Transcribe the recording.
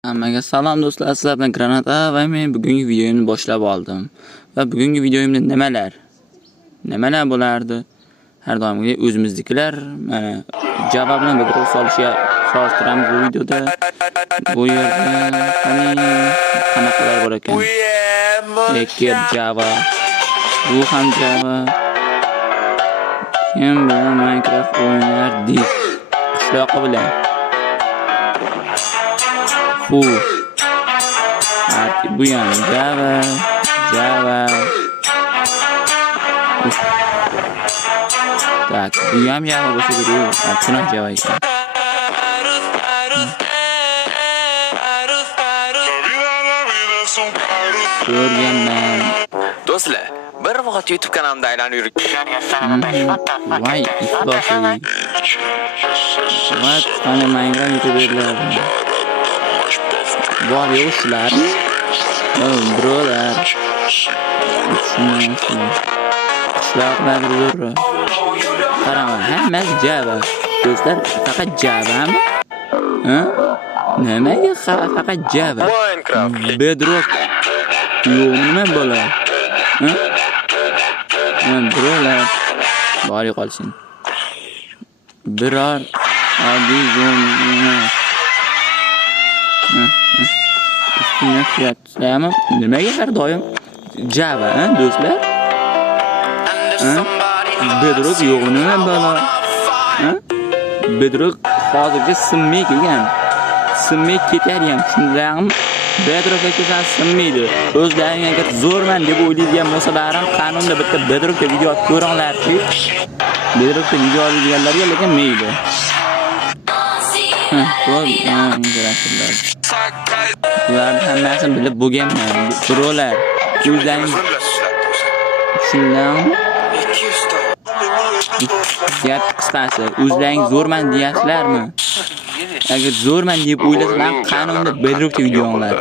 Hammaga salom do'stlar, sizlar bilan Granata va men bugungi videomni boshlab oldim. Va bugungi videomda nimalar bo'lardi? Har doimgidek o'zimiznikilar, mana Java bilan bir solishtiramiz bu videoda. Bu yerda qanaqalar bor ekan? Hacker Java, bu ham Java. Kim bilan Minecraft o'ynardik? Qishloqi bilan. Bu yana Java. Tak, bu ham Java bo'lsa kerak. Shunaq Java ekan. Ko'rganman. Do'stlar, bir vaqt YouTube kanalimda aylanib yurgan. Voy, iflosli. Vat, qani Minecraft YouTuberlar. Bor yo'q shular. Birolar. Qishloqlar zo'r. Qarang, hammasi Java. Do'stlar, faqat Javami? Nimaga faqat Java? Bedrock. Yo'qmi bola? Birolar. Bori qolsin. Biror oddiy zona. Nimaga har doim Java, do'stlar? Bedrock yo'qmi bola? Bedrock hozircha sinmay kelgan. Sinmay ketar-ham, shundaymi? Bedrockga kelsa sinmaydi. O'zlaring agar zo'rman deb o'ylaydigan bo'lsalar ham qonunda bitta Bedrockda video ko'ringlar-chi. Bedrockda video olganlarga lekin mayli. Ular hammasini bilib bo'lganman. Birolar, o'zlaring shundan gap qisqasi, o'zlaring zo'rman deyasizlarmi? Agar zo'rman deb o'ylasalar, qonunda Bedrockda video olinglar.